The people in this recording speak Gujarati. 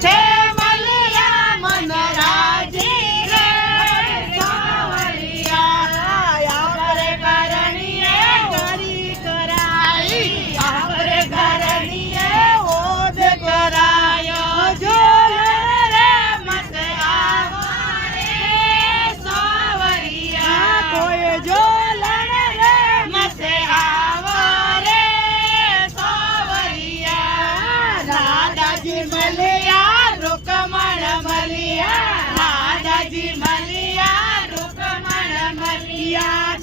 છે મલિયા મન રાજી રે સાવરિયા આપણે કરણીએ કરી કરાઈ આપણે કરણીએ ઓદ કરાયો જોલણ રે મત આવરે સાવરિયા કોઈ જોલણ રે મત આવરે સાવરિયા દાદાજી મલિયા રૂકમણ મલિયા દાદાજી મલિયા રૂકમણ મલિયા